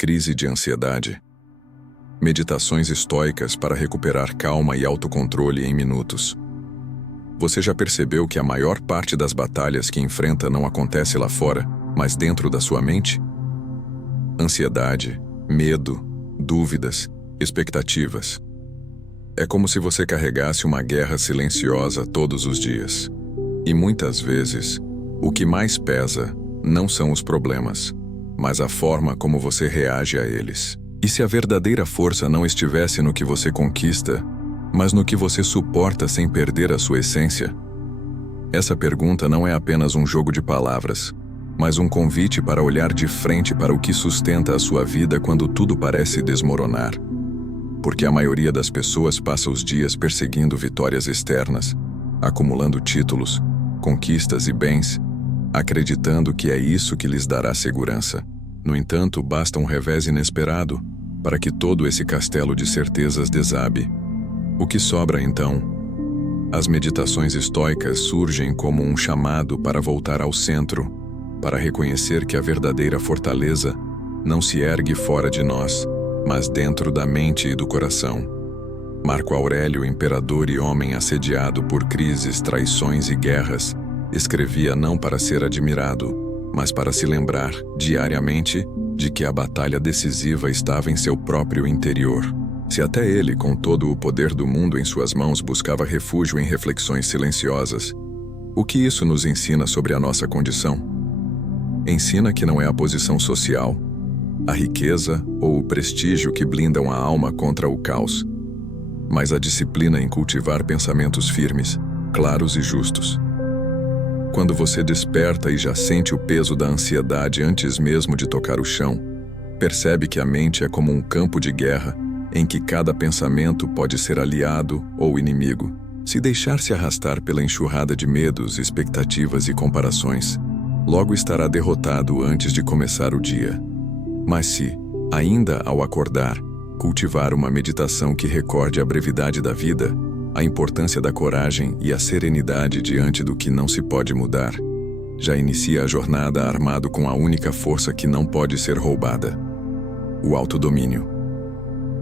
Crise de ansiedade. Meditações estoicas para recuperar calma e autocontrole em minutos. Você já percebeu que a maior parte das batalhas que enfrenta não acontece lá fora, mas dentro da sua mente? Ansiedade, medo, dúvidas, expectativas. É como se você carregasse uma guerra silenciosa todos os dias. E muitas vezes, o que mais pesa não são os problemas, mas a forma como você reage a eles. E se a verdadeira força não estivesse no que você conquista, mas no que você suporta sem perder a sua essência? Essa pergunta não é apenas um jogo de palavras, mas um convite para olhar de frente para o que sustenta a sua vida quando tudo parece desmoronar. Porque a maioria das pessoas passa os dias perseguindo vitórias externas, acumulando títulos, conquistas e bens, acreditando que é isso que lhes dará segurança. No entanto, basta um revés inesperado para que todo esse castelo de certezas desabe. O que sobra então? As meditações estoicas surgem como um chamado para voltar ao centro, para reconhecer que a verdadeira fortaleza não se ergue fora de nós, mas dentro da mente e do coração. Marco Aurélio, imperador e homem assediado por crises, traições e guerras, escrevia não para ser admirado, mas para se lembrar, diariamente, de que a batalha decisiva estava em seu próprio interior. Se até ele, com todo o poder do mundo em suas mãos, buscava refúgio em reflexões silenciosas, o que isso nos ensina sobre a nossa condição? Ensina que não é a posição social, a riqueza ou o prestígio que blindam a alma contra o caos, mas a disciplina em cultivar pensamentos firmes, claros e justos. Quando você desperta e já sente o peso da ansiedade antes mesmo de tocar o chão, percebe que a mente é como um campo de guerra em que cada pensamento pode ser aliado ou inimigo. Se deixar-se arrastar pela enxurrada de medos, expectativas e comparações, logo estará derrotado antes de começar o dia. Mas se, ainda ao acordar, cultivar uma meditação que recorde a brevidade da vida, a importância da coragem e a serenidade diante do que não se pode mudar, já inicia a jornada armado com a única força que não pode ser roubada: o autodomínio.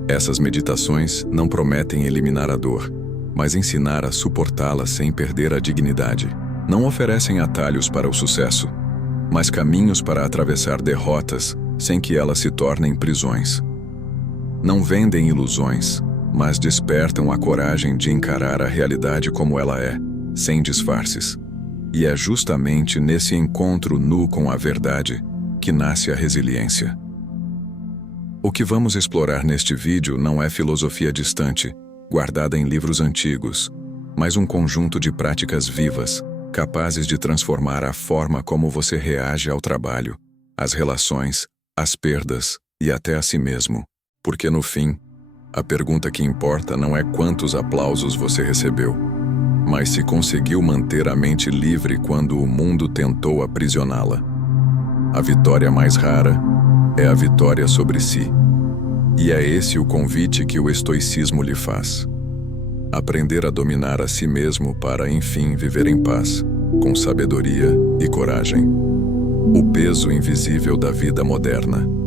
Essas meditações não prometem eliminar a dor, mas ensinar a suportá-la sem perder a dignidade. Não oferecem atalhos para o sucesso, mas caminhos para atravessar derrotas sem que elas se tornem prisões. Não vendem ilusões, mas despertam a coragem de encarar a realidade como ela é, sem disfarces. E é justamente nesse encontro nu com a verdade que nasce a resiliência. O que vamos explorar neste vídeo não é filosofia distante, guardada em livros antigos, mas um conjunto de práticas vivas, capazes de transformar a forma como você reage ao trabalho, às relações, às perdas e até a si mesmo. Porque no fim, a pergunta que importa não é quantos aplausos você recebeu, mas se conseguiu manter a mente livre quando o mundo tentou aprisioná-la. A vitória mais rara é a vitória sobre si. E é esse o convite que o estoicismo lhe faz. Aprender a dominar a si mesmo para, enfim, viver em paz, com sabedoria e coragem. O peso invisível da vida moderna.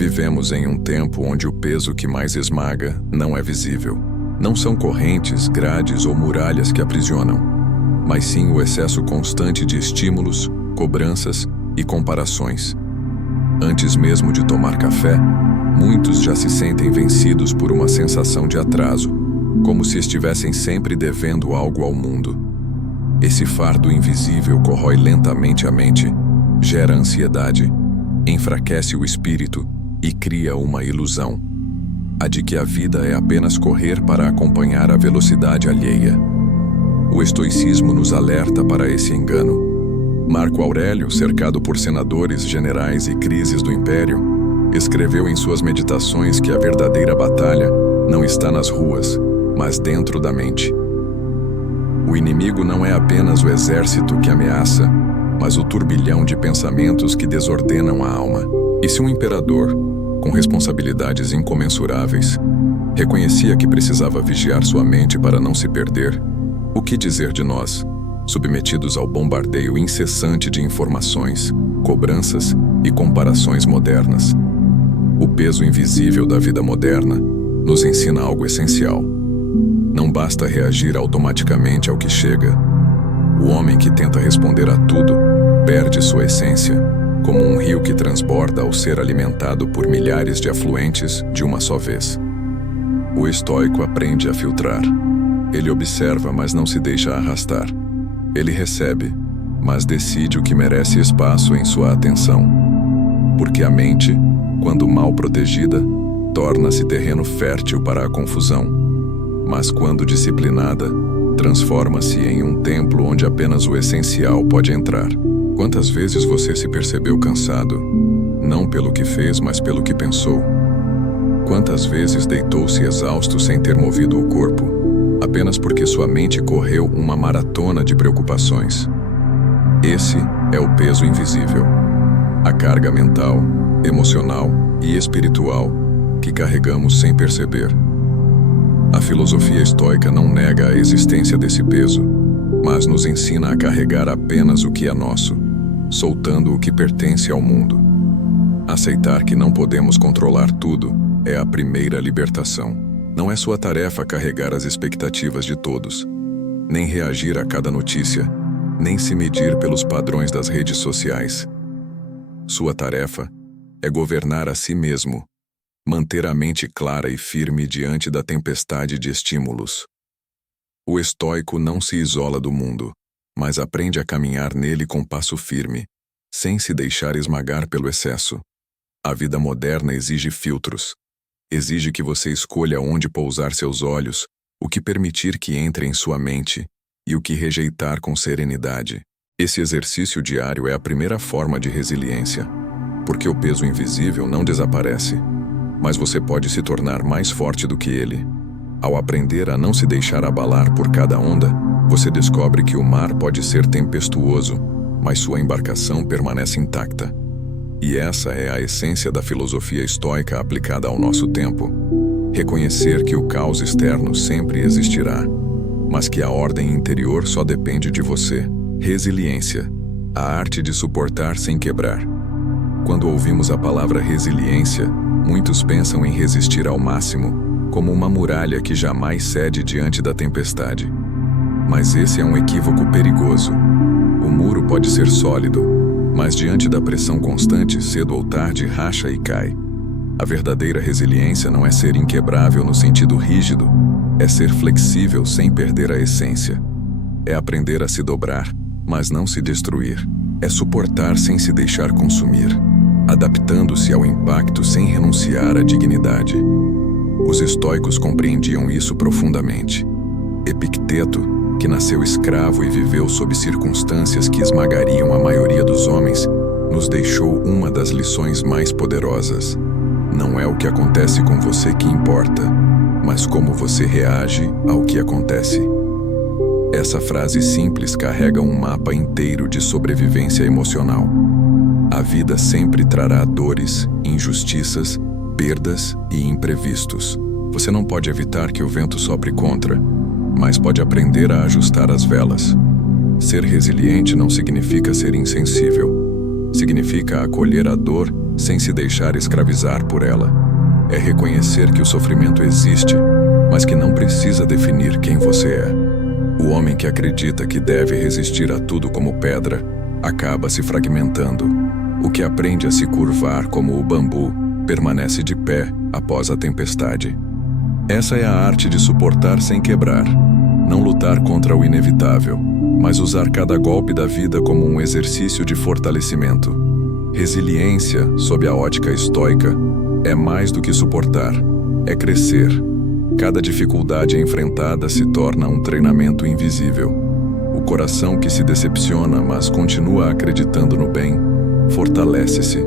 Vivemos em um tempo onde o peso que mais esmaga não é visível. Não são correntes, grades ou muralhas que aprisionam, mas sim o excesso constante de estímulos, cobranças e comparações. Antes mesmo de tomar café, muitos já se sentem vencidos por uma sensação de atraso, como se estivessem sempre devendo algo ao mundo. Esse fardo invisível corrói lentamente a mente, gera ansiedade, enfraquece o espírito e cria uma ilusão, a de que a vida é apenas correr para acompanhar a velocidade alheia. O estoicismo nos alerta para esse engano. Marco Aurélio, cercado por senadores, generais e crises do império, escreveu em suas meditações que a verdadeira batalha não está nas ruas, mas dentro da mente. O inimigo não é apenas o exército que ameaça, mas o turbilhão de pensamentos que desordenam a alma. E se um imperador, com responsabilidades incomensuráveis, reconhecia que precisava vigiar sua mente para não se perder, o que dizer de nós, submetidos ao bombardeio incessante de informações, cobranças e comparações modernas? O peso invisível da vida moderna nos ensina algo essencial. Não basta reagir automaticamente ao que chega. O homem que tenta responder a tudo perde sua essência, como um rio que transborda ao ser alimentado por milhares de afluentes de uma só vez. O estoico aprende a filtrar. Ele observa, mas não se deixa arrastar. Ele recebe, mas decide o que merece espaço em sua atenção. Porque a mente, quando mal protegida, torna-se terreno fértil para a confusão. Mas quando disciplinada, transforma-se em um templo onde apenas o essencial pode entrar. Quantas vezes você se percebeu cansado, não pelo que fez, mas pelo que pensou? Quantas vezes deitou-se exausto sem ter movido o corpo, apenas porque sua mente correu uma maratona de preocupações? Esse é o peso invisível, a carga mental, emocional e espiritual que carregamos sem perceber. A filosofia estoica não nega a existência desse peso, mas nos ensina a carregar apenas o que é nosso, soltando o que pertence ao mundo. Aceitar que não podemos controlar tudo é a primeira libertação. Não é sua tarefa carregar as expectativas de todos, nem reagir a cada notícia, nem se medir pelos padrões das redes sociais. Sua tarefa é governar a si mesmo, manter a mente clara e firme diante da tempestade de estímulos. O estoico não se isola do mundo, mas aprende a caminhar nele com passo firme, sem se deixar esmagar pelo excesso. A vida moderna exige filtros. Exige que você escolha onde pousar seus olhos, o que permitir que entre em sua mente e o que rejeitar com serenidade. Esse exercício diário é a primeira forma de resiliência, porque o peso invisível não desaparece, mas você pode se tornar mais forte do que ele. Ao aprender a não se deixar abalar por cada onda, você descobre que o mar pode ser tempestuoso, mas sua embarcação permanece intacta. E essa é a essência da filosofia estoica aplicada ao nosso tempo. Reconhecer que o caos externo sempre existirá, mas que a ordem interior só depende de você. Resiliência, a arte de suportar sem quebrar. Quando ouvimos a palavra resiliência, muitos pensam em resistir ao máximo, como uma muralha que jamais cede diante da tempestade. Mas esse é um equívoco perigoso. O muro pode ser sólido, mas diante da pressão constante, cedo ou tarde racha e cai. A verdadeira resiliência não é ser inquebrável no sentido rígido, é ser flexível sem perder a essência. É aprender a se dobrar, mas não se destruir. É suportar sem se deixar consumir, adaptando-se ao impacto sem renunciar à dignidade. Os estoicos compreendiam isso profundamente. Epicteto, que nasceu escravo e viveu sob circunstâncias que esmagariam a maioria dos homens, nos deixou uma das lições mais poderosas. Não é o que acontece com você que importa, mas como você reage ao que acontece. Essa frase simples carrega um mapa inteiro de sobrevivência emocional. A vida sempre trará dores, injustiças, perdas e imprevistos. Você não pode evitar que o vento sopre contra, mas pode aprender a ajustar as velas. Ser resiliente não significa ser insensível. Significa acolher a dor sem se deixar escravizar por ela. É reconhecer que o sofrimento existe, mas que não precisa definir quem você é. O homem que acredita que deve resistir a tudo como pedra, acaba se fragmentando. O que aprende a se curvar como o bambu, permanece de pé após a tempestade. Essa é a arte de suportar sem quebrar. Não lutar contra o inevitável, mas usar cada golpe da vida como um exercício de fortalecimento. Resiliência, sob a ótica estoica, é mais do que suportar, é crescer. Cada dificuldade enfrentada se torna um treinamento invisível. O coração que se decepciona, mas continua acreditando no bem, fortalece-se.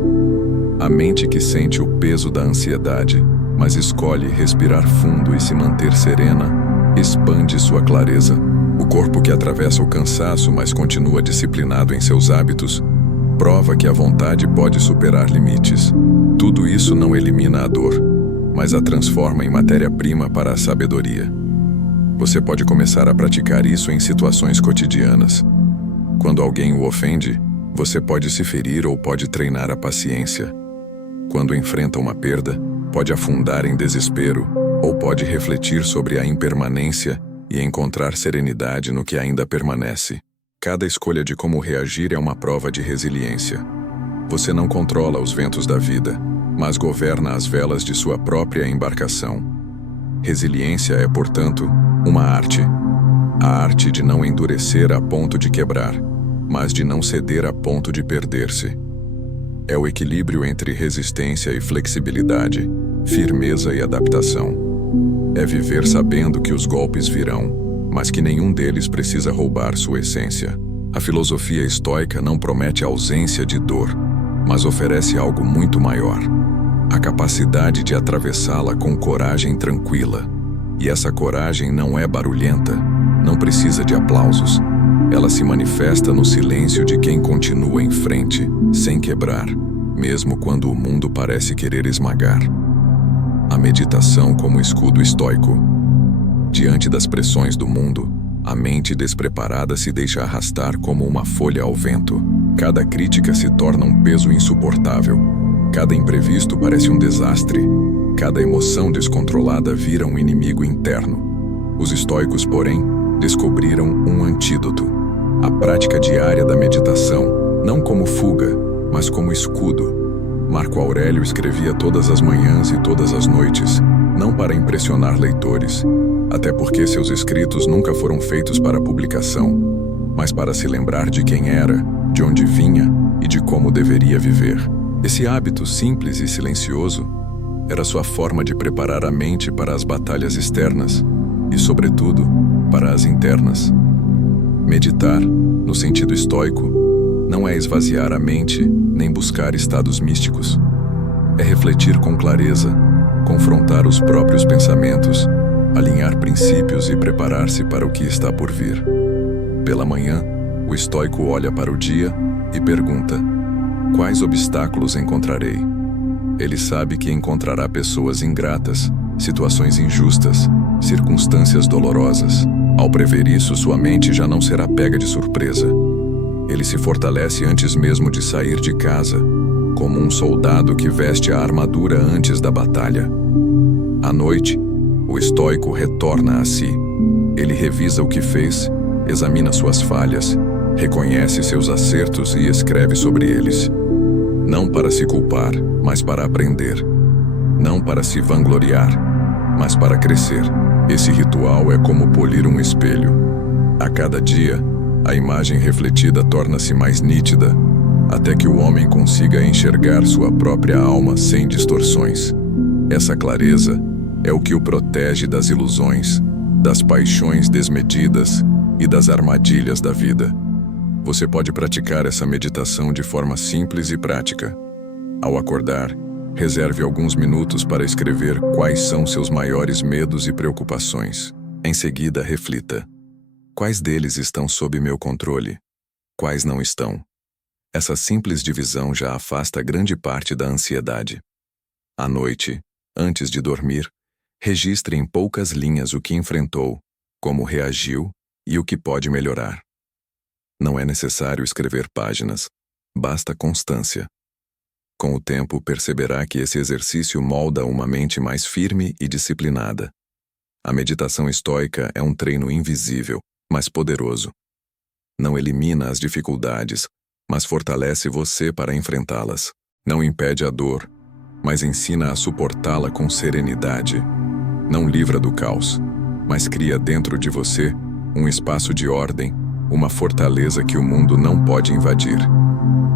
A mente que sente o peso da ansiedade, mas escolhe respirar fundo e se manter serena, expande sua clareza. O corpo que atravessa o cansaço, mas continua disciplinado em seus hábitos, prova que a vontade pode superar limites. Tudo isso não elimina a dor, mas a transforma em matéria-prima para a sabedoria. Você pode começar a praticar isso em situações cotidianas. Quando alguém o ofende, você pode se ferir ou pode treinar a paciência. Quando enfrenta uma perda, pode afundar em desespero ou pode refletir sobre a impermanência e encontrar serenidade no que ainda permanece. Cada escolha de como reagir é uma prova de resiliência. Você não controla os ventos da vida, mas governa as velas de sua própria embarcação. Resiliência é, portanto, uma arte. A arte de não endurecer a ponto de quebrar, mas de não ceder a ponto de perder-se. É o equilíbrio entre resistência e flexibilidade, firmeza e adaptação. É viver sabendo que os golpes virão, mas que nenhum deles precisa roubar sua essência. A filosofia estoica não promete ausência de dor, mas oferece algo muito maior: a capacidade de atravessá-la com coragem tranquila. E essa coragem não é barulhenta, não precisa de aplausos. Ela se manifesta no silêncio de quem continua em frente, sem quebrar, mesmo quando o mundo parece querer esmagar. A meditação como escudo estoico. Diante das pressões do mundo, a mente despreparada se deixa arrastar como uma folha ao vento. Cada crítica se torna um peso insuportável. Cada imprevisto parece um desastre. Cada emoção descontrolada vira um inimigo interno. Os estoicos, porém, descobriram um antídoto: a prática diária da meditação, não como fuga, mas como escudo. Marco Aurélio escrevia todas as manhãs e todas as noites, não para impressionar leitores, até porque seus escritos nunca foram feitos para publicação, mas para se lembrar de quem era, de onde vinha e de como deveria viver. Esse hábito simples e silencioso era sua forma de preparar a mente para as batalhas externas e, sobretudo, para as internas. Meditar, no sentido estoico, não é esvaziar a mente nem buscar estados místicos. É refletir com clareza, confrontar os próprios pensamentos, alinhar princípios e preparar-se para o que está por vir. Pela manhã, o estoico olha para o dia e pergunta: quais obstáculos encontrarei? Ele sabe que encontrará pessoas ingratas, situações injustas, circunstâncias dolorosas. Ao prever isso, sua mente já não será pega de surpresa. Ele se fortalece antes mesmo de sair de casa, como um soldado que veste a armadura antes da batalha. À noite, o estoico retorna a si. Ele revisa o que fez, examina suas falhas, reconhece seus acertos e escreve sobre eles. Não para se culpar, mas para aprender. Não para se vangloriar, mas para crescer. Esse ritual é como polir um espelho. A cada dia, a imagem refletida torna-se mais nítida, até que o homem consiga enxergar sua própria alma sem distorções. Essa clareza é o que o protege das ilusões, das paixões desmedidas e das armadilhas da vida. Você pode praticar essa meditação de forma simples e prática. Ao acordar, reserve alguns minutos para escrever quais são seus maiores medos e preocupações. Em seguida, reflita: quais deles estão sob meu controle? Quais não estão? Essa simples divisão já afasta grande parte da ansiedade. À noite, antes de dormir, registre em poucas linhas o que enfrentou, como reagiu e o que pode melhorar. Não é necessário escrever páginas, basta constância. Com o tempo, perceberá que esse exercício molda uma mente mais firme e disciplinada. A meditação estoica é um treino invisível, mas poderoso. Não elimina as dificuldades, mas fortalece você para enfrentá-las. Não impede a dor, mas ensina a suportá-la com serenidade. Não livra do caos, mas cria dentro de você um espaço de ordem, uma fortaleza que o mundo não pode invadir.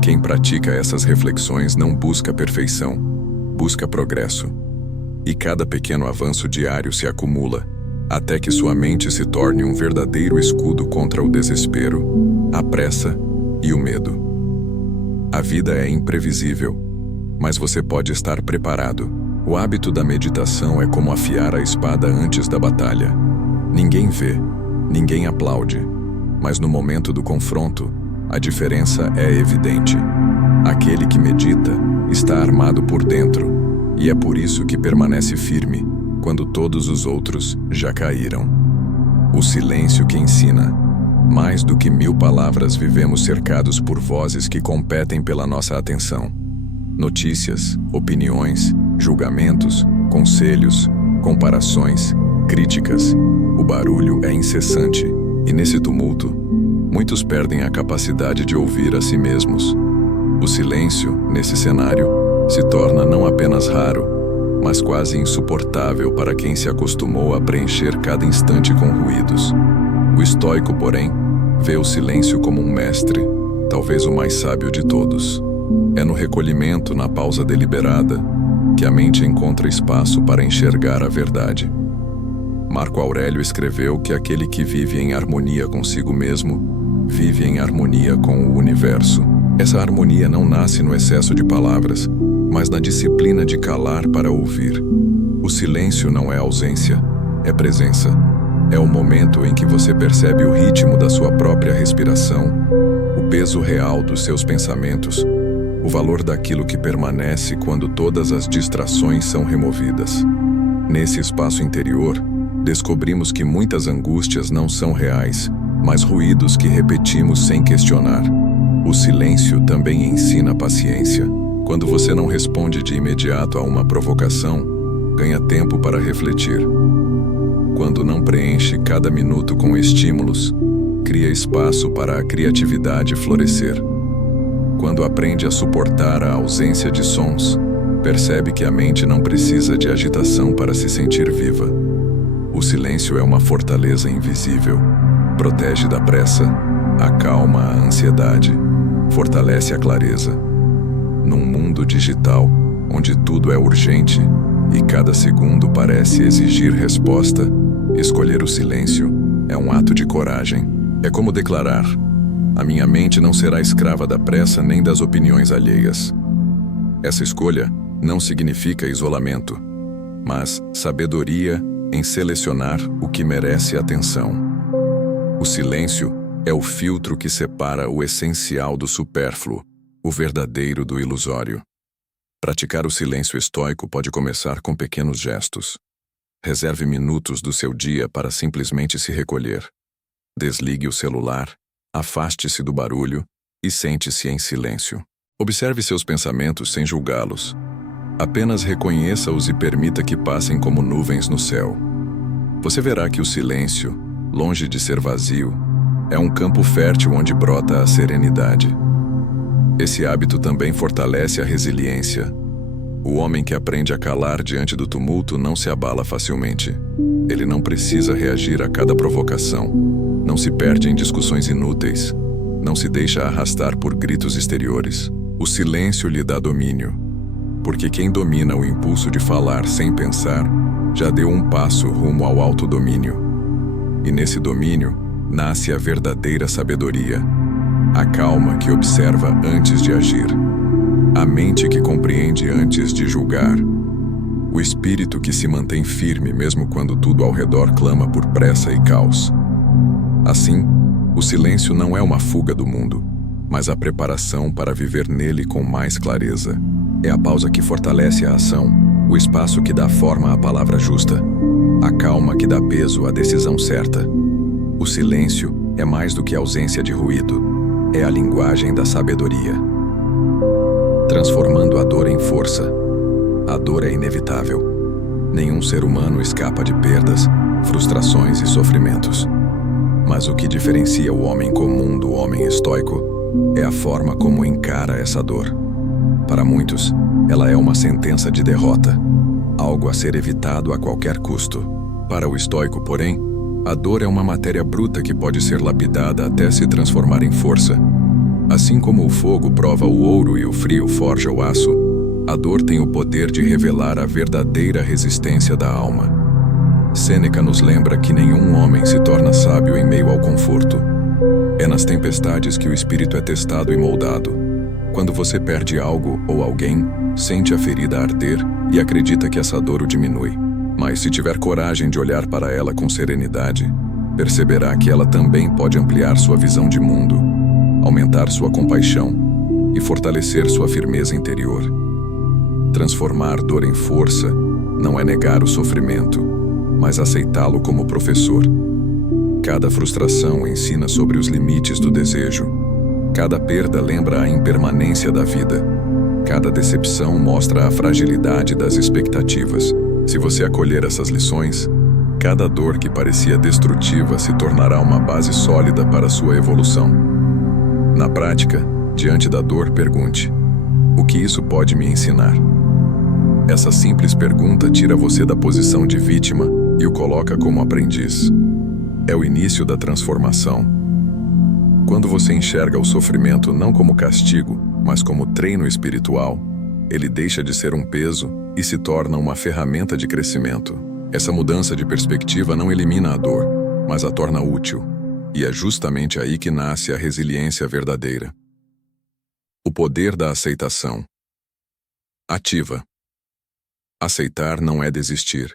Quem pratica essas reflexões não busca perfeição, busca progresso. E cada pequeno avanço diário se acumula, até que sua mente se torne um verdadeiro escudo contra o desespero, a pressa e o medo. A vida é imprevisível, mas você pode estar preparado. O hábito da meditação é como afiar a espada antes da batalha. Ninguém vê, ninguém aplaude, mas no momento do confronto, a diferença é evidente. Aquele que medita está armado por dentro, e é por isso que permanece firme, quando todos os outros já caíram. O silêncio que ensina. Mais do que 1000 palavras, vivemos cercados por vozes que competem pela nossa atenção. Notícias, opiniões, julgamentos, conselhos, comparações, críticas. O barulho é incessante, e nesse tumulto, muitos perdem a capacidade de ouvir a si mesmos. O silêncio, nesse cenário, se torna não apenas raro, mas quase insuportável para quem se acostumou a preencher cada instante com ruídos. O estoico, porém, vê o silêncio como um mestre, talvez o mais sábio de todos. É no recolhimento, na pausa deliberada, que a mente encontra espaço para enxergar a verdade. Marco Aurélio escreveu que aquele que vive em harmonia consigo mesmo, vive em harmonia com o universo. Essa harmonia não nasce no excesso de palavras, mas na disciplina de calar para ouvir. O silêncio não é ausência, é presença. É o momento em que você percebe o ritmo da sua própria respiração, o peso real dos seus pensamentos, o valor daquilo que permanece quando todas as distrações são removidas. Nesse espaço interior, descobrimos que muitas angústias não são reais, mas ruídos que repetimos sem questionar. O silêncio também ensina paciência. Quando você não responde de imediato a uma provocação, ganha tempo para refletir. Quando não preenche cada minuto com estímulos, cria espaço para a criatividade florescer. Quando aprende a suportar a ausência de sons, percebe que a mente não precisa de agitação para se sentir viva. O silêncio é uma fortaleza invisível. Protege da pressa, acalma a ansiedade, fortalece a clareza. Num mundo digital, onde tudo é urgente e cada segundo parece exigir resposta, escolher o silêncio é um ato de coragem. É como declarar: a minha mente não será escrava da pressa nem das opiniões alheias. Essa escolha não significa isolamento, mas sabedoria em selecionar o que merece atenção. O silêncio é o filtro que separa o essencial do supérfluo, o verdadeiro do ilusório. Praticar o silêncio estoico pode começar com pequenos gestos. Reserve minutos do seu dia para simplesmente se recolher. Desligue o celular, afaste-se do barulho e sente-se em silêncio. Observe seus pensamentos sem julgá-los. Apenas reconheça-os e permita que passem como nuvens no céu. Você verá que o silêncio, longe de ser vazio, é um campo fértil onde brota a serenidade. Esse hábito também fortalece a resiliência. O homem que aprende a calar diante do tumulto não se abala facilmente. Ele não precisa reagir a cada provocação. Não se perde em discussões inúteis. Não se deixa arrastar por gritos exteriores. O silêncio lhe dá domínio. Porque quem domina o impulso de falar sem pensar, já deu um passo rumo ao autodomínio. E nesse domínio, nasce a verdadeira sabedoria. A calma que observa antes de agir. A mente que compreende antes de julgar. O espírito que se mantém firme mesmo quando tudo ao redor clama por pressa e caos. Assim, o silêncio não é uma fuga do mundo, mas a preparação para viver nele com mais clareza. É a pausa que fortalece a ação, o espaço que dá forma à palavra justa, a calma que dá peso à decisão certa. O silêncio é mais do que ausência de ruído, é a linguagem da sabedoria. Transformando a dor em força. A dor é inevitável. Nenhum ser humano escapa de perdas, frustrações e sofrimentos. Mas o que diferencia o homem comum do homem estoico é a forma como encara essa dor. Para muitos, ela é uma sentença de derrota, algo a ser evitado a qualquer custo. Para o estoico, porém, a dor é uma matéria bruta que pode ser lapidada até se transformar em força. Assim como o fogo prova o ouro e o frio forja o aço, a dor tem o poder de revelar a verdadeira resistência da alma. Sêneca nos lembra que nenhum homem se torna sábio em meio ao conforto. É nas tempestades que o espírito é testado e moldado. Quando você perde algo ou alguém, sente a ferida arder e acredita que essa dor o diminui. Mas se tiver coragem de olhar para ela com serenidade, perceberá que ela também pode ampliar sua visão de mundo, aumentar sua compaixão e fortalecer sua firmeza interior. Transformar dor em força não é negar o sofrimento, mas aceitá-lo como professor. Cada frustração ensina sobre os limites do desejo. Cada perda lembra a impermanência da vida. Cada decepção mostra a fragilidade das expectativas. Se você acolher essas lições, cada dor que parecia destrutiva se tornará uma base sólida para sua evolução. Na prática, diante da dor, pergunte: o que isso pode me ensinar? Essa simples pergunta tira você da posição de vítima e o coloca como aprendiz. É o início da transformação. Quando você enxerga o sofrimento não como castigo, mas como treino espiritual, ele deixa de ser um peso e se torna uma ferramenta de crescimento. Essa mudança de perspectiva não elimina a dor, mas a torna útil. E é justamente aí que nasce a resiliência verdadeira. O poder da aceitação. Ativa. Aceitar não é desistir.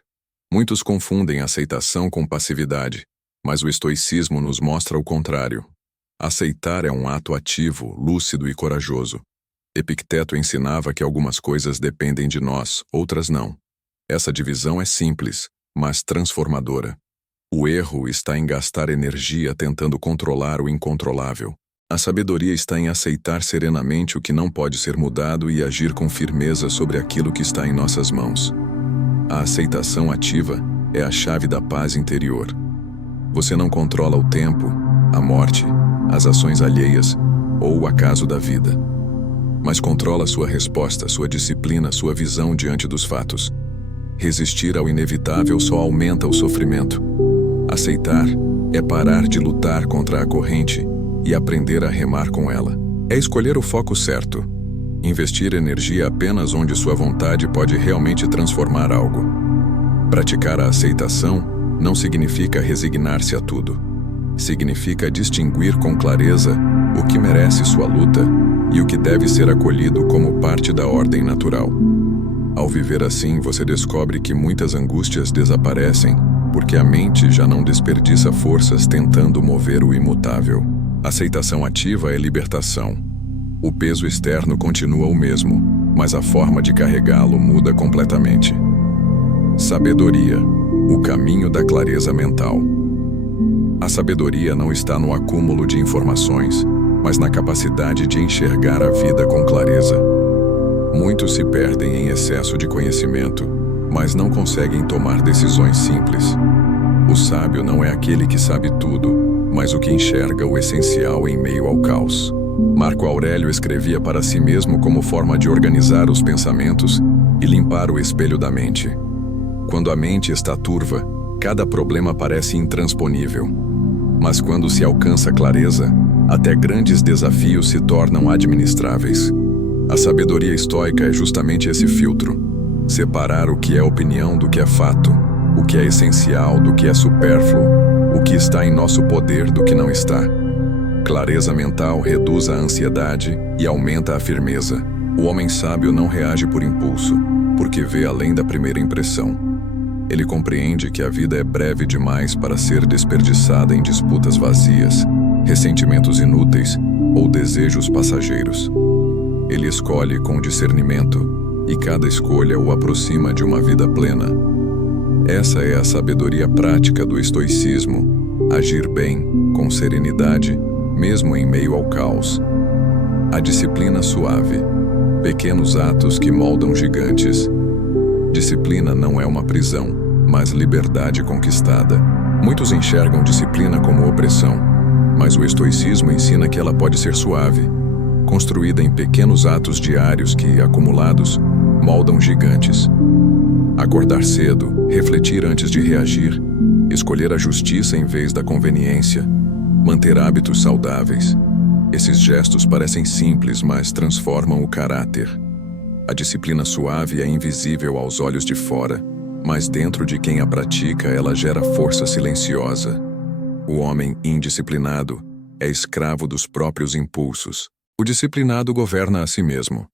Muitos confundem aceitação com passividade, mas o estoicismo nos mostra o contrário. Aceitar é um ato ativo, lúcido e corajoso. Epicteto ensinava que algumas coisas dependem de nós, outras não. Essa divisão é simples, mas transformadora. O erro está em gastar energia tentando controlar o incontrolável. A sabedoria está em aceitar serenamente o que não pode ser mudado e agir com firmeza sobre aquilo que está em nossas mãos. A aceitação ativa é a chave da paz interior. Você não controla o tempo, a morte, as ações alheias ou o acaso da vida. Mas controla sua resposta, sua disciplina, sua visão diante dos fatos. Resistir ao inevitável só aumenta o sofrimento. Aceitar é parar de lutar contra a corrente e aprender a remar com ela. É escolher o foco certo. Investir energia apenas onde sua vontade pode realmente transformar algo. Praticar a aceitação não significa resignar-se a tudo. Significa distinguir com clareza o que merece sua luta e o que deve ser acolhido como parte da ordem natural. Ao viver assim, você descobre que muitas angústias desaparecem porque a mente já não desperdiça forças tentando mover o imutável. Aceitação ativa é libertação. O peso externo continua o mesmo, mas a forma de carregá-lo muda completamente. Sabedoria, o caminho da clareza mental. A sabedoria não está no acúmulo de informações, mas na capacidade de enxergar a vida com clareza. Muitos se perdem em excesso de conhecimento, mas não conseguem tomar decisões simples. O sábio não é aquele que sabe tudo, mas o que enxerga o essencial em meio ao caos. Marco Aurélio escrevia para si mesmo como forma de organizar os pensamentos e limpar o espelho da mente. Quando a mente está turva, cada problema parece intransponível. Mas quando se alcança clareza, até grandes desafios se tornam administráveis. A sabedoria estoica é justamente esse filtro: separar o que é opinião do que é fato, o que é essencial do que é supérfluo, o que está em nosso poder do que não está. Clareza mental reduz a ansiedade e aumenta a firmeza. O homem sábio não reage por impulso, porque vê além da primeira impressão. Ele compreende que a vida é breve demais para ser desperdiçada em disputas vazias, ressentimentos inúteis ou desejos passageiros. Ele escolhe com discernimento, e cada escolha o aproxima de uma vida plena. Essa é a sabedoria prática do estoicismo: agir bem, com serenidade, mesmo em meio ao caos. A disciplina suave, pequenos atos que moldam gigantes. Disciplina não é uma prisão, mas liberdade conquistada. Muitos enxergam disciplina como opressão, mas o estoicismo ensina que ela pode ser suave, construída em pequenos atos diários que, acumulados, moldam gigantes. Acordar cedo, refletir antes de reagir, escolher a justiça em vez da conveniência, manter hábitos saudáveis. Esses gestos parecem simples, mas transformam o caráter. A disciplina suave é invisível aos olhos de fora, mas dentro de quem a pratica, ela gera força silenciosa. O homem indisciplinado é escravo dos próprios impulsos. O disciplinado governa a si mesmo.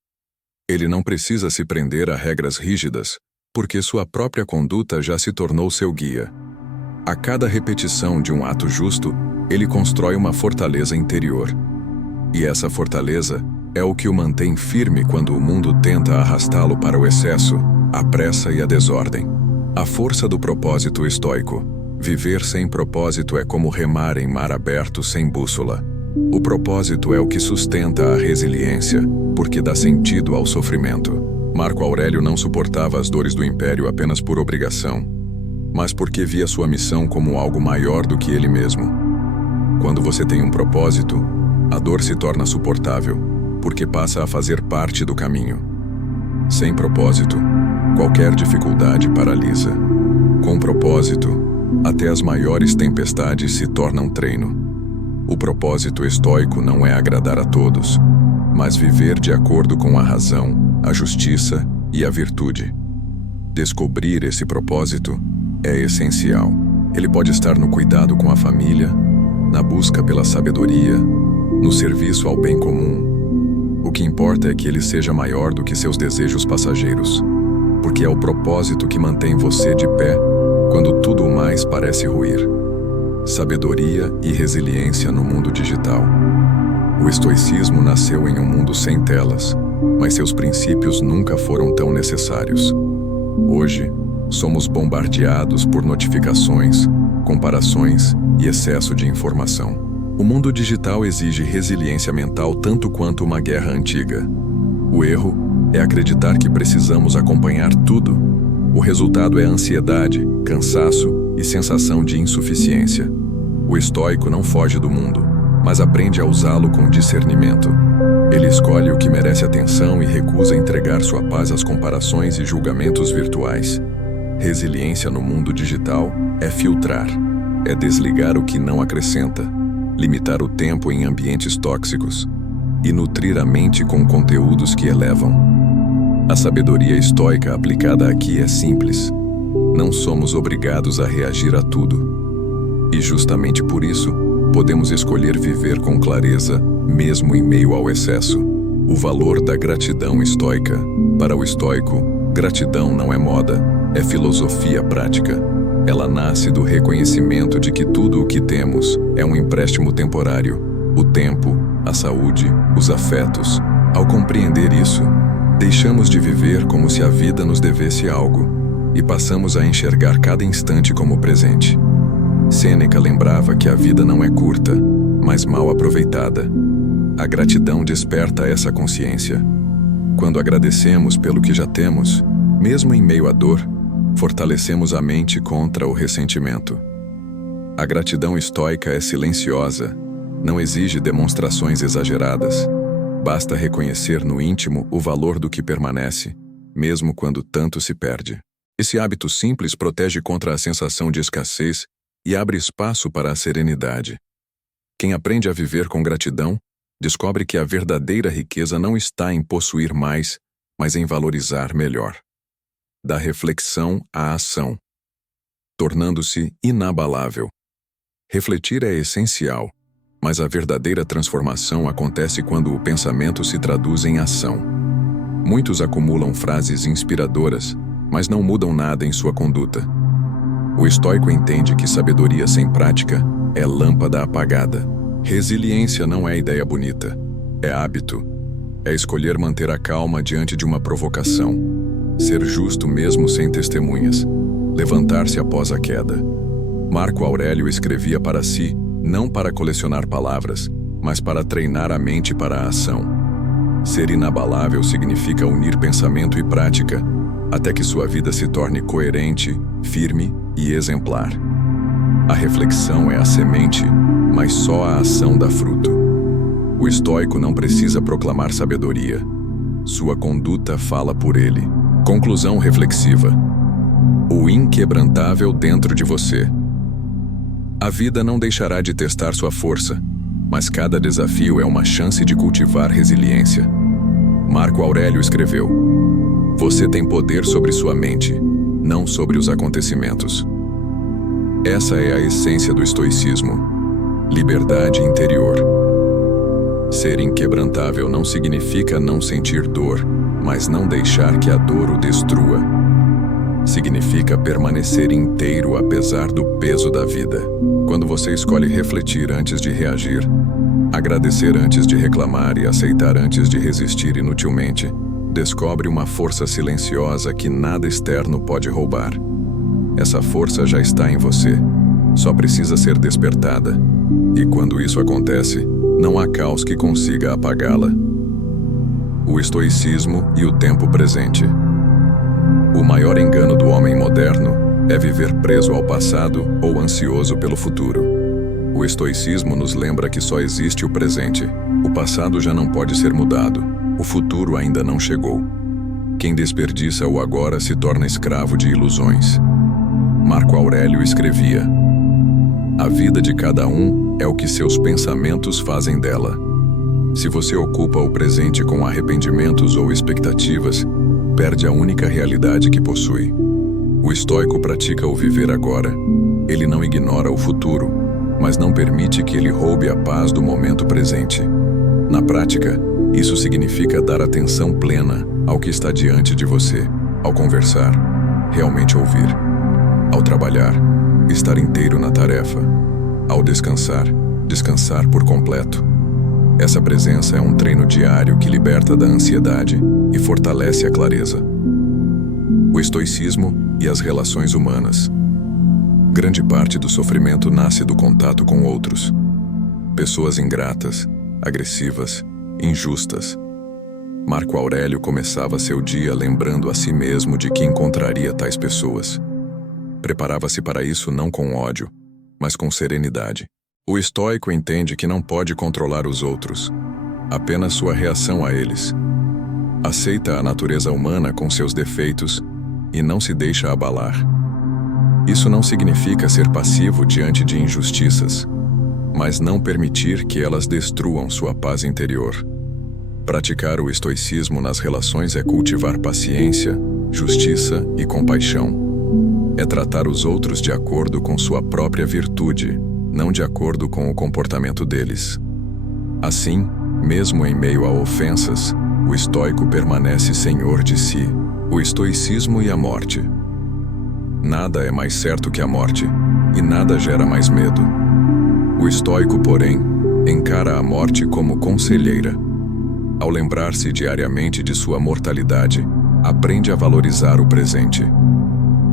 Ele não precisa se prender a regras rígidas, porque sua própria conduta já se tornou seu guia. A cada repetição de um ato justo, ele constrói uma fortaleza interior. E essa fortaleza é o que o mantém firme quando o mundo tenta arrastá-lo para o excesso, a pressa e a desordem. A força do propósito estoico. Viver sem propósito é como remar em mar aberto sem bússola. O propósito é o que sustenta a resiliência, porque dá sentido ao sofrimento. Marco Aurélio não suportava as dores do império apenas por obrigação, mas porque via sua missão como algo maior do que ele mesmo. Quando você tem um propósito, a dor se torna suportável, porque passa a fazer parte do caminho. Sem propósito, qualquer dificuldade paralisa. Com propósito, até as maiores tempestades se tornam treino. O propósito estoico não é agradar a todos, mas viver de acordo com a razão, a justiça e a virtude. Descobrir esse propósito é essencial. Ele pode estar no cuidado com a família, na busca pela sabedoria, no serviço ao bem comum. O que importa é que ele seja maior do que seus desejos passageiros, porque é o propósito que mantém você de pé quando tudo mais parece ruir. Sabedoria e resiliência no mundo digital. O estoicismo nasceu em um mundo sem telas, mas seus princípios nunca foram tão necessários. Hoje, somos bombardeados por notificações, comparações e excesso de informação. O mundo digital exige resiliência mental tanto quanto uma guerra antiga. O erro é acreditar que precisamos acompanhar tudo. O resultado é ansiedade, cansaço e sensação de insuficiência. O estoico não foge do mundo, mas aprende a usá-lo com discernimento. Ele escolhe o que merece atenção e recusa entregar sua paz às comparações e julgamentos virtuais. Resiliência no mundo digital é filtrar, é desligar o que não acrescenta, limitar o tempo em ambientes tóxicos e nutrir a mente com conteúdos que elevam. A sabedoria estoica aplicada aqui é simples. Não somos obrigados a reagir a tudo. E justamente por isso, podemos escolher viver com clareza, mesmo em meio ao excesso. O valor da gratidão estoica. Para o estoico, gratidão não é moda, é filosofia prática. Ela nasce do reconhecimento de que tudo o que temos é um empréstimo temporário. O tempo, a saúde, os afetos. Ao compreender isso, deixamos de viver como se a vida nos devesse algo e passamos a enxergar cada instante como presente. Sêneca lembrava que a vida não é curta, mas mal aproveitada. A gratidão desperta essa consciência. Quando agradecemos pelo que já temos, mesmo em meio à dor, fortalecemos a mente contra o ressentimento. A gratidão estoica é silenciosa, não exige demonstrações exageradas. Basta reconhecer no íntimo o valor do que permanece, mesmo quando tanto se perde. Esse hábito simples protege contra a sensação de escassez e abre espaço para a serenidade. Quem aprende a viver com gratidão, descobre que a verdadeira riqueza não está em possuir mais, mas em valorizar melhor. Da reflexão à ação, tornando-se inabalável. Refletir é essencial, mas a verdadeira transformação acontece quando o pensamento se traduz em ação. Muitos acumulam frases inspiradoras, mas não mudam nada em sua conduta. O estoico entende que sabedoria sem prática é lâmpada apagada. Resiliência não é ideia bonita, é hábito. É escolher manter a calma diante de uma provocação, ser justo mesmo sem testemunhas, levantar-se após a queda. Marco Aurélio escrevia para si, não para colecionar palavras, mas para treinar a mente para a ação. Ser inabalável significa unir pensamento e prática, até que sua vida se torne coerente, firme e exemplar. A reflexão é a semente, mas só a ação dá fruto. O estoico não precisa proclamar sabedoria. Sua conduta fala por ele. Conclusão reflexiva. O inquebrantável dentro de você. A vida não deixará de testar sua força, mas cada desafio é uma chance de cultivar resiliência. Marco Aurélio escreveu: "Você tem poder sobre sua mente, não sobre os acontecimentos." Essa é a essência do estoicismo. Liberdade interior. Ser inquebrantável não significa não sentir dor, mas não deixar que a dor o destrua. Significa permanecer inteiro apesar do peso da vida. Quando você escolhe refletir antes de reagir, agradecer antes de reclamar e aceitar antes de resistir inutilmente, descobre uma força silenciosa que nada externo pode roubar. Essa força já está em você, só precisa ser despertada. E quando isso acontece, não há caos que consiga apagá-la. O estoicismo e o tempo presente. O maior engano do homem moderno é viver preso ao passado ou ansioso pelo futuro. O estoicismo nos lembra que só existe o presente. O passado já não pode ser mudado. O futuro ainda não chegou. Quem desperdiça o agora se torna escravo de ilusões. Marco Aurélio escrevia: "A vida de cada um é o que seus pensamentos fazem dela." Se você ocupa o presente com arrependimentos ou expectativas, perde a única realidade que possui. O estoico pratica o viver agora. Ele não ignora o futuro, mas não permite que ele roube a paz do momento presente. Na prática, isso significa dar atenção plena ao que está diante de você, ao conversar, realmente ouvir, ao trabalhar, estar inteiro na tarefa, ao descansar, descansar por completo. Essa presença é um treino diário que liberta da ansiedade e fortalece a clareza. O estoicismo e as relações humanas. Grande parte do sofrimento nasce do contato com outros. Pessoas ingratas, agressivas, injustas. Marco Aurélio começava seu dia lembrando a si mesmo de que encontraria tais pessoas. Preparava-se para isso não com ódio, mas com serenidade. O estoico entende que não pode controlar os outros, apenas sua reação a eles. Aceita a natureza humana com seus defeitos e não se deixa abalar. Isso não significa ser passivo diante de injustiças, mas não permitir que elas destruam sua paz interior. Praticar o estoicismo nas relações é cultivar paciência, justiça e compaixão. É tratar os outros de acordo com sua própria virtude, não de acordo com o comportamento deles. Assim, mesmo em meio a ofensas, o estoico permanece senhor de si. O estoicismo e a morte. Nada é mais certo que a morte, e nada gera mais medo. O estoico, porém, encara a morte como conselheira. Ao lembrar-se diariamente de sua mortalidade, aprende a valorizar o presente.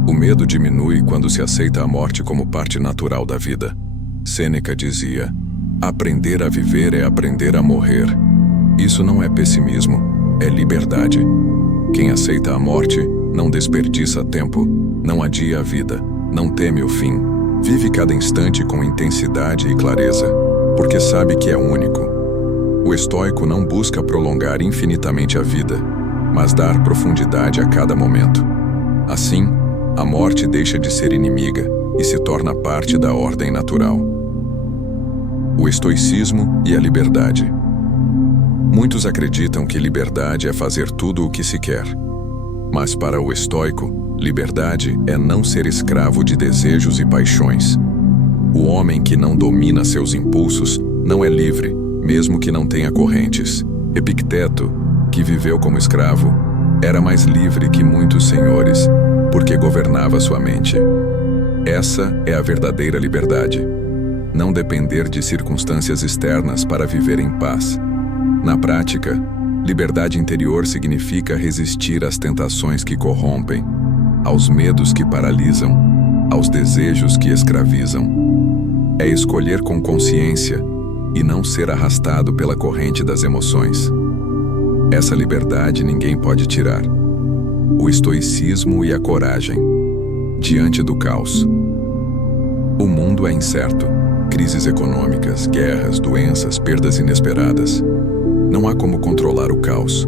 O medo diminui quando se aceita a morte como parte natural da vida. Sêneca dizia: "Aprender a viver é aprender a morrer." Isso não é pessimismo, é liberdade. Quem aceita a morte não desperdiça tempo, não adia a vida, não teme o fim. Vive cada instante com intensidade e clareza, porque sabe que é único. O estoico não busca prolongar infinitamente a vida, mas dar profundidade a cada momento. Assim, a morte deixa de ser inimiga e se torna parte da ordem natural. O estoicismo e a liberdade. Muitos acreditam que liberdade é fazer tudo o que se quer. Mas para o estoico, liberdade é não ser escravo de desejos e paixões. O homem que não domina seus impulsos não é livre, mesmo que não tenha correntes. Epicteto, que viveu como escravo, era mais livre que muitos senhores, porque governava sua mente. Essa é a verdadeira liberdade. Não depender de circunstâncias externas para viver em paz. Na prática, liberdade interior significa resistir às tentações que corrompem, aos medos que paralisam, aos desejos que escravizam. É escolher com consciência e não ser arrastado pela corrente das emoções. Essa liberdade ninguém pode tirar. O estoicismo e a coragem. Diante do caos. O mundo é incerto. Crises econômicas, guerras, doenças, perdas inesperadas. Não há como controlar o caos.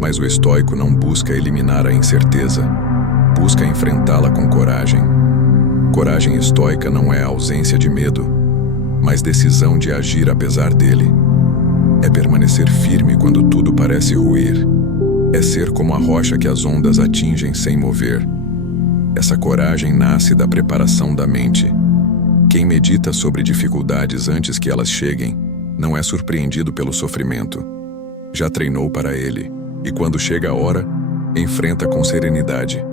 Mas o estoico não busca eliminar a incerteza, busca enfrentá-la com coragem. Coragem estoica não é ausência de medo, mas decisão de agir apesar dele. É permanecer firme quando tudo parece ruir. É ser como a rocha que as ondas atingem sem mover. Essa coragem nasce da preparação da mente. Quem medita sobre dificuldades antes que elas cheguem, não é surpreendido pelo sofrimento. Já treinou para ele, e quando chega a hora, enfrenta com serenidade.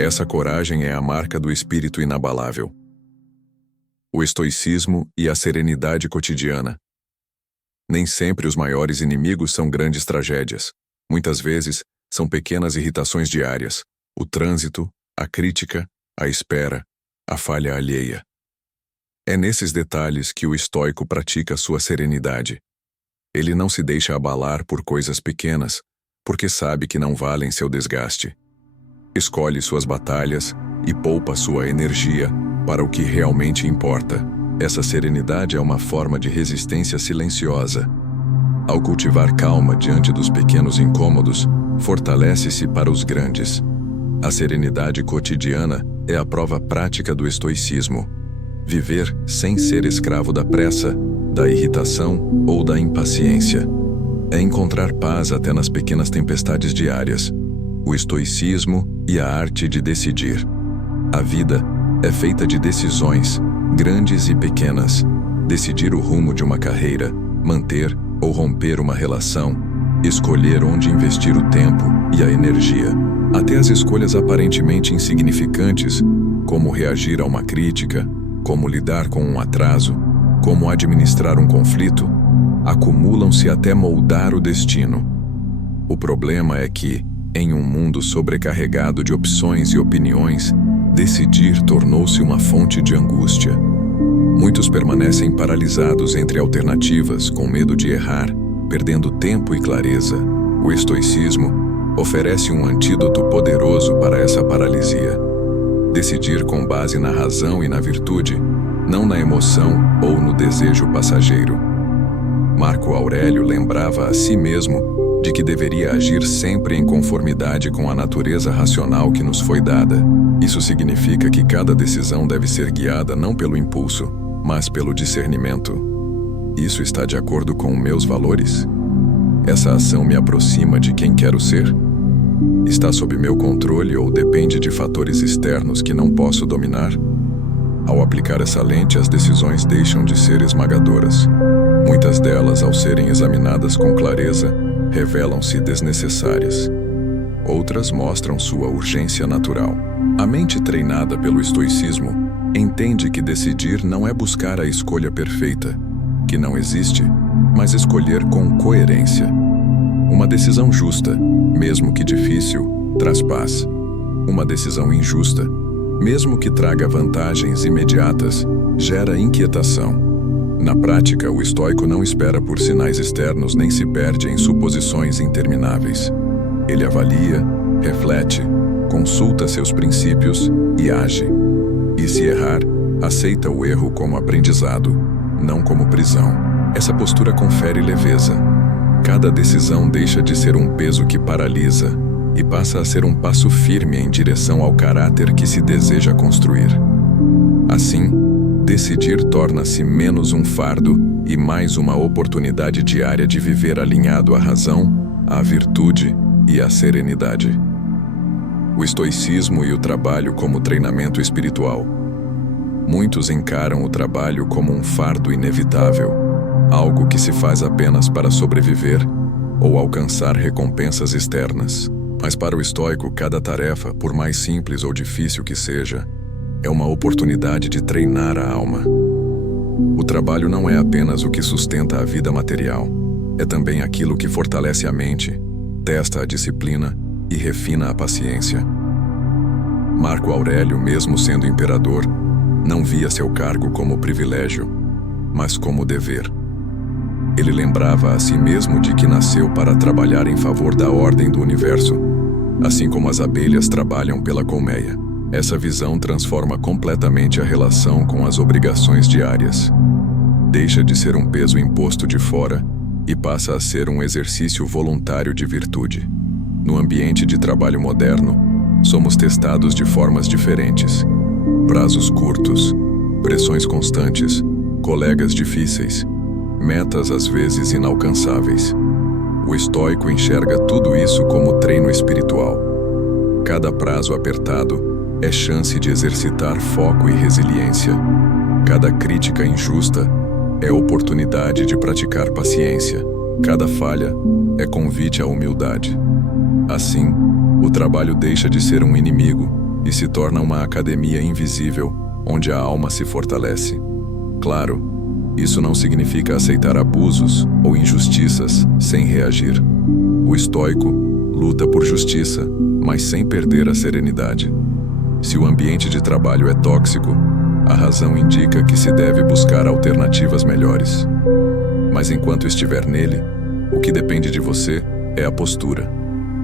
Essa coragem é a marca do espírito inabalável. O estoicismo e a serenidade cotidiana. Nem sempre os maiores inimigos são grandes tragédias. Muitas vezes, são pequenas irritações diárias. O trânsito, a crítica, a espera, a falha alheia. É nesses detalhes que o estoico pratica sua serenidade. Ele não se deixa abalar por coisas pequenas, porque sabe que não valem seu desgaste. Escolhe suas batalhas e poupa sua energia para o que realmente importa. Essa serenidade é uma forma de resistência silenciosa. Ao cultivar calma diante dos pequenos incômodos, fortalece-se para os grandes. A serenidade cotidiana é a prova prática do estoicismo. Viver sem ser escravo da pressa, da irritação ou da impaciência. É encontrar paz até nas pequenas tempestades diárias. O estoicismo e a arte de decidir. A vida é feita de decisões, grandes e pequenas. Decidir o rumo de uma carreira, manter ou romper uma relação, escolher onde investir o tempo e a energia. Até as escolhas aparentemente insignificantes, como reagir a uma crítica, como lidar com um atraso, como administrar um conflito, acumulam-se até moldar o destino. O problema é que, em um mundo sobrecarregado de opções e opiniões, decidir tornou-se uma fonte de angústia. Muitos permanecem paralisados entre alternativas, com medo de errar, perdendo tempo e clareza. O estoicismo oferece um antídoto poderoso para essa paralisia. Decidir com base na razão e na virtude, não na emoção ou no desejo passageiro. Marco Aurélio lembrava a si mesmo de que deveria agir sempre em conformidade com a natureza racional que nos foi dada. Isso significa que cada decisão deve ser guiada não pelo impulso, mas pelo discernimento. Isso está de acordo com meus valores? Essa ação me aproxima de quem quero ser? Está sob meu controle ou depende de fatores externos que não posso dominar? Ao aplicar essa lente, as decisões deixam de ser esmagadoras. Muitas delas, ao serem examinadas com clareza, revelam-se desnecessárias. Outras mostram sua urgência natural. A mente treinada pelo estoicismo entende que decidir não é buscar a escolha perfeita, que não existe, mas escolher com coerência. Uma decisão justa, mesmo que difícil, traz paz. Uma decisão injusta, mesmo que traga vantagens imediatas, gera inquietação. Na prática, o estoico não espera por sinais externos nem se perde em suposições intermináveis. Ele avalia, reflete, consulta seus princípios e age. E se errar, aceita o erro como aprendizado, não como prisão. Essa postura confere leveza. Cada decisão deixa de ser um peso que paralisa e passa a ser um passo firme em direção ao caráter que se deseja construir. Assim, decidir torna-se menos um fardo e mais uma oportunidade diária de viver alinhado à razão, à virtude e à serenidade. O estoicismo e o trabalho como treinamento espiritual. Muitos encaram o trabalho como um fardo inevitável, algo que se faz apenas para sobreviver ou alcançar recompensas externas. Mas para o estoico, cada tarefa, por mais simples ou difícil que seja, é uma oportunidade de treinar a alma. O trabalho não é apenas o que sustenta a vida material, é também aquilo que fortalece a mente, testa a disciplina e refina a paciência. Marco Aurélio, mesmo sendo imperador, não via seu cargo como privilégio, mas como dever. Ele lembrava a si mesmo de que nasceu para trabalhar em favor da ordem do universo, assim como as abelhas trabalham pela colmeia. Essa visão transforma completamente a relação com as obrigações diárias. Deixa de ser um peso imposto de fora e passa a ser um exercício voluntário de virtude. No ambiente de trabalho moderno, somos testados de formas diferentes. Prazos curtos, pressões constantes, colegas difíceis, metas às vezes inalcançáveis. O estoico enxerga tudo isso como treino espiritual. Cada prazo apertado é chance de exercitar foco e resiliência. Cada crítica injusta é oportunidade de praticar paciência. Cada falha é convite à humildade. Assim, o trabalho deixa de ser um inimigo e se torna uma academia invisível, onde a alma se fortalece. Claro, isso não significa aceitar abusos ou injustiças sem reagir. O estoico luta por justiça, mas sem perder a serenidade. Se o ambiente de trabalho é tóxico, a razão indica que se deve buscar alternativas melhores. Mas enquanto estiver nele, o que depende de você é a postura.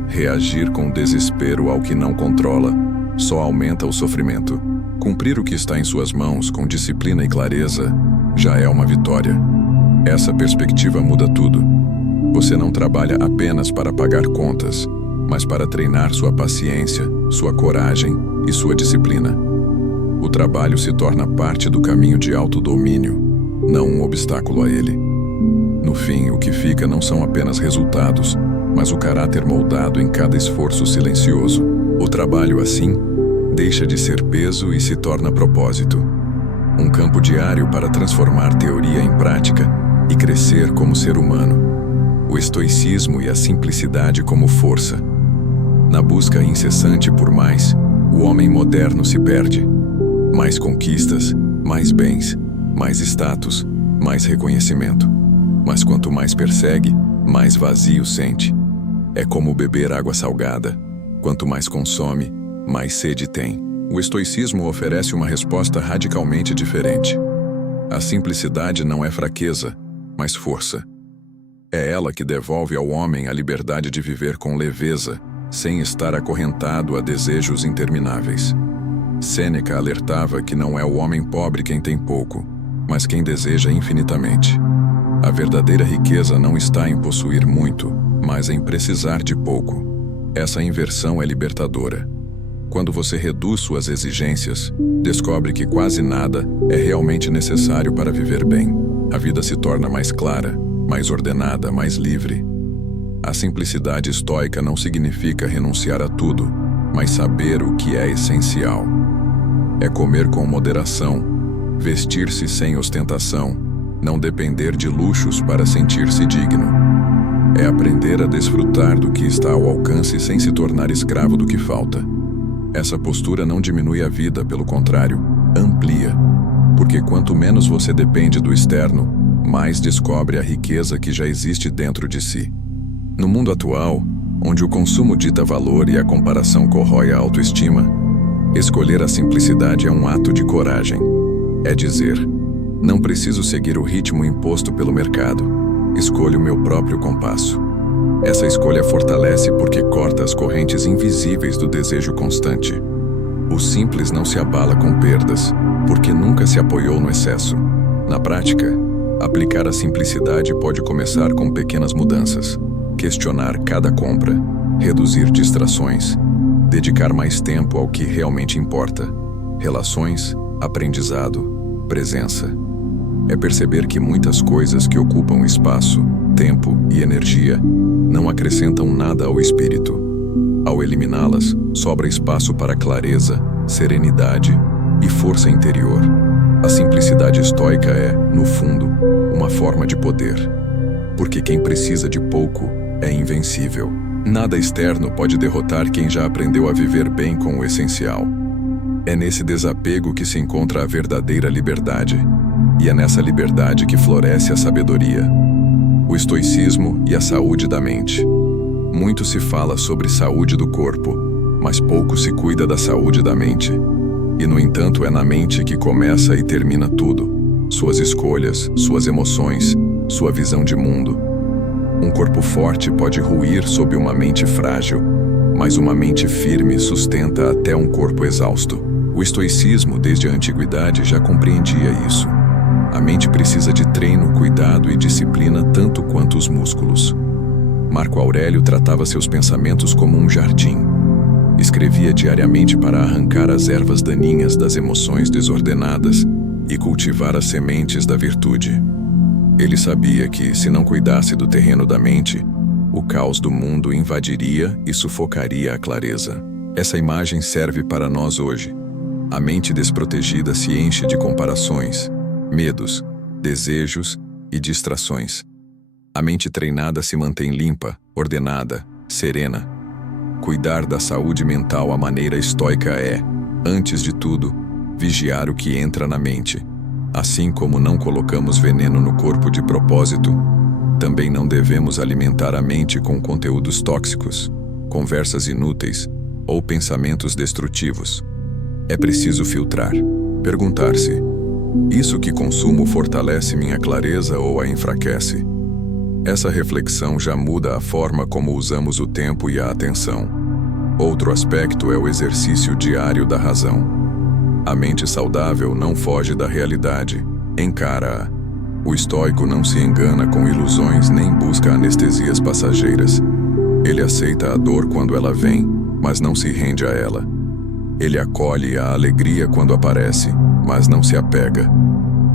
Reagir com desespero ao que não controla só aumenta o sofrimento. Cumprir o que está em suas mãos com disciplina e clareza já é uma vitória. Essa perspectiva muda tudo. Você não trabalha apenas para pagar contas, mas para treinar sua paciência, sua coragem e sua disciplina. O trabalho se torna parte do caminho de autodomínio, não um obstáculo a ele. No fim, o que fica não são apenas resultados, mas o caráter moldado em cada esforço silencioso. O trabalho, assim, deixa de ser peso e se torna propósito. Um campo diário para transformar teoria em prática e crescer como ser humano. O estoicismo e a simplicidade como força. Na busca incessante por mais, o homem moderno se perde. Mais conquistas, mais bens, mais status, mais reconhecimento. Mas quanto mais persegue, mais vazio sente. É como beber água salgada. Quanto mais consome, mais sede tem. O estoicismo oferece uma resposta radicalmente diferente. A simplicidade não é fraqueza, mas força. É ela que devolve ao homem a liberdade de viver com leveza, sem estar acorrentado a desejos intermináveis. Sêneca alertava que não é o homem pobre quem tem pouco, mas quem deseja infinitamente. A verdadeira riqueza não está em possuir muito, mas em precisar de pouco. Essa inversão é libertadora. Quando você reduz suas exigências, descobre que quase nada é realmente necessário para viver bem. A vida se torna mais clara, mais ordenada, mais livre. A simplicidade estoica não significa renunciar a tudo, mas saber o que é essencial. É comer com moderação, vestir-se sem ostentação, não depender de luxos para sentir-se digno. É aprender a desfrutar do que está ao alcance sem se tornar escravo do que falta. Essa postura não diminui a vida, pelo contrário, amplia. Porque quanto menos você depende do externo, mais descobre a riqueza que já existe dentro de si. No mundo atual, onde o consumo dita valor e a comparação corrói a autoestima, escolher a simplicidade é um ato de coragem. É dizer, não preciso seguir o ritmo imposto pelo mercado, escolho o meu próprio compasso. Essa escolha fortalece porque corta as correntes invisíveis do desejo constante. O simples não se abala com perdas, porque nunca se apoiou no excesso. Na prática, aplicar a simplicidade pode começar com pequenas mudanças. Questionar cada compra, reduzir distrações, dedicar mais tempo ao que realmente importa. Relações, aprendizado, presença. É perceber que muitas coisas que ocupam espaço, tempo e energia não acrescentam nada ao espírito. Ao eliminá-las, sobra espaço para clareza, serenidade e força interior. A simplicidade estoica é, no fundo, uma forma de poder. Porque quem precisa de pouco é invencível. Nada externo pode derrotar quem já aprendeu a viver bem com o essencial. É nesse desapego que se encontra a verdadeira liberdade. E é nessa liberdade que floresce a sabedoria, o estoicismo e a saúde da mente. Muito se fala sobre saúde do corpo, mas pouco se cuida da saúde da mente. E, no entanto, é na mente que começa e termina tudo. Suas escolhas, suas emoções, sua visão de mundo. Um corpo forte pode ruir sob uma mente frágil, mas uma mente firme sustenta até um corpo exausto. O estoicismo, desde a antiguidade, já compreendia isso. A mente precisa de treino, cuidado e disciplina tanto quanto os músculos. Marco Aurélio tratava seus pensamentos como um jardim. Escrevia diariamente para arrancar as ervas daninhas das emoções desordenadas e cultivar as sementes da virtude. Ele sabia que, se não cuidasse do terreno da mente, o caos do mundo invadiria e sufocaria a clareza. Essa imagem serve para nós hoje. A mente desprotegida se enche de comparações, medos, desejos e distrações. A mente treinada se mantém limpa, ordenada, serena. Cuidar da saúde mental à maneira estoica é, antes de tudo, vigiar o que entra na mente. Assim como não colocamos veneno no corpo de propósito, também não devemos alimentar a mente com conteúdos tóxicos, conversas inúteis ou pensamentos destrutivos. É preciso filtrar. Perguntar-se: isso que consumo fortalece minha clareza ou a enfraquece? Essa reflexão já muda a forma como usamos o tempo e a atenção. Outro aspecto é o exercício diário da razão. A mente saudável não foge da realidade, encara-a. O estoico não se engana com ilusões nem busca anestesias passageiras. Ele aceita a dor quando ela vem, mas não se rende a ela. Ele acolhe a alegria quando aparece, mas não se apega.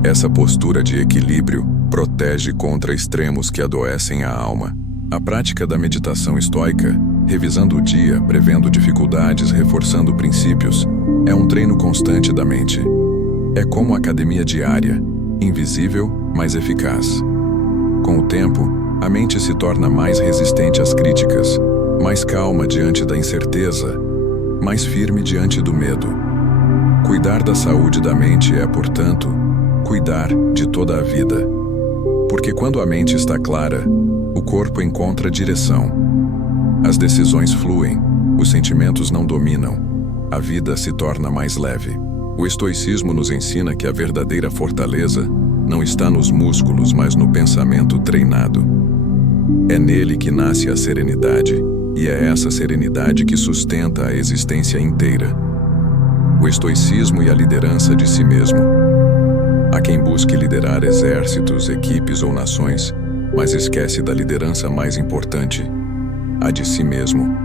Essa postura de equilíbrio protege contra extremos que adoecem a alma. A prática da meditação estoica, revisando o dia, prevendo dificuldades, reforçando princípios, é um treino constante da mente. É como academia diária, invisível, mas eficaz. Com o tempo, a mente se torna mais resistente às críticas, mais calma diante da incerteza, mais firme diante do medo. Cuidar da saúde da mente é, portanto, cuidar de toda a vida. Porque quando a mente está clara, o corpo encontra direção. As decisões fluem, os sentimentos não dominam, a vida se torna mais leve. O estoicismo nos ensina que a verdadeira fortaleza não está nos músculos, mas no pensamento treinado. É nele que nasce a serenidade, e é essa serenidade que sustenta a existência inteira. O estoicismo e a liderança de si mesmo. Há quem busque liderar exércitos, equipes ou nações, mas esquece da liderança mais importante, a de si mesmo.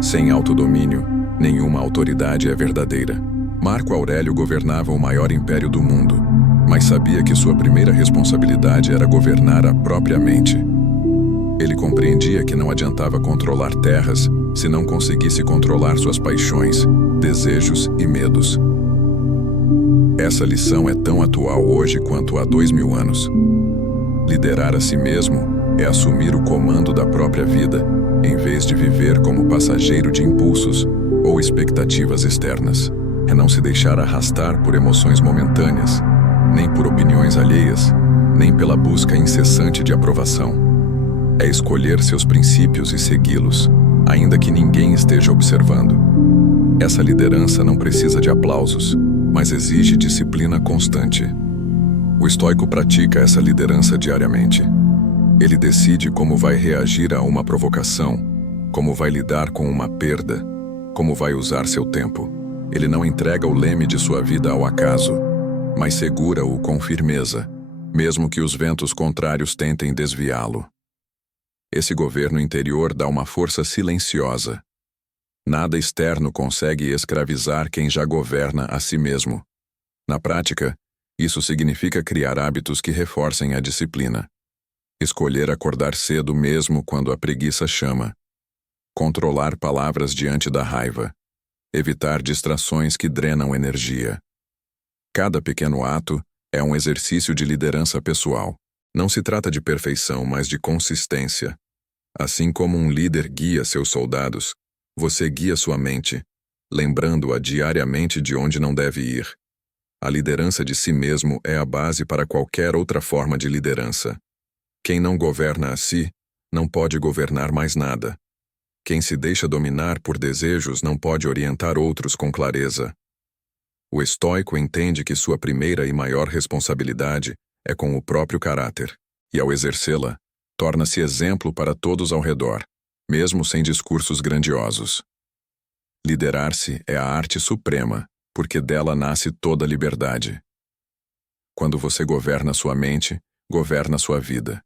Sem autodomínio, nenhuma autoridade é verdadeira. Marco Aurélio governava o maior império do mundo, mas sabia que sua primeira responsabilidade era governar a própria mente. Ele compreendia que não adiantava controlar terras se não conseguisse controlar suas paixões, desejos e medos. Essa lição é tão atual hoje quanto há 2000 anos. Liderar a si mesmo é assumir o comando da própria vida, em vez de viver como passageiro de impulsos ou expectativas externas. É não se deixar arrastar por emoções momentâneas, nem por opiniões alheias, nem pela busca incessante de aprovação. É escolher seus princípios e segui-los, ainda que ninguém esteja observando. Essa liderança não precisa de aplausos, mas exige disciplina constante. O estoico pratica essa liderança diariamente. Ele decide como vai reagir a uma provocação, como vai lidar com uma perda, como vai usar seu tempo. Ele não entrega o leme de sua vida ao acaso, mas segura-o com firmeza, mesmo que os ventos contrários tentem desviá-lo. Esse governo interior dá uma força silenciosa. Nada externo consegue escravizar quem já governa a si mesmo. Na prática, isso significa criar hábitos que reforcem a disciplina. Escolher acordar cedo mesmo quando a preguiça chama. Controlar palavras diante da raiva. Evitar distrações que drenam energia. Cada pequeno ato é um exercício de liderança pessoal. Não se trata de perfeição, mas de consistência. Assim como um líder guia seus soldados, você guia sua mente, lembrando-a diariamente de onde não deve ir. A liderança de si mesmo é a base para qualquer outra forma de liderança. Quem não governa a si, não pode governar mais nada. Quem se deixa dominar por desejos não pode orientar outros com clareza. O estoico entende que sua primeira e maior responsabilidade é com o próprio caráter, e ao exercê-la, torna-se exemplo para todos ao redor, mesmo sem discursos grandiosos. Liderar-se é a arte suprema, porque dela nasce toda a liberdade. Quando você governa sua mente, governa sua vida.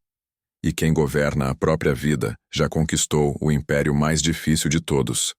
E quem governa a própria vida já conquistou o império mais difícil de todos.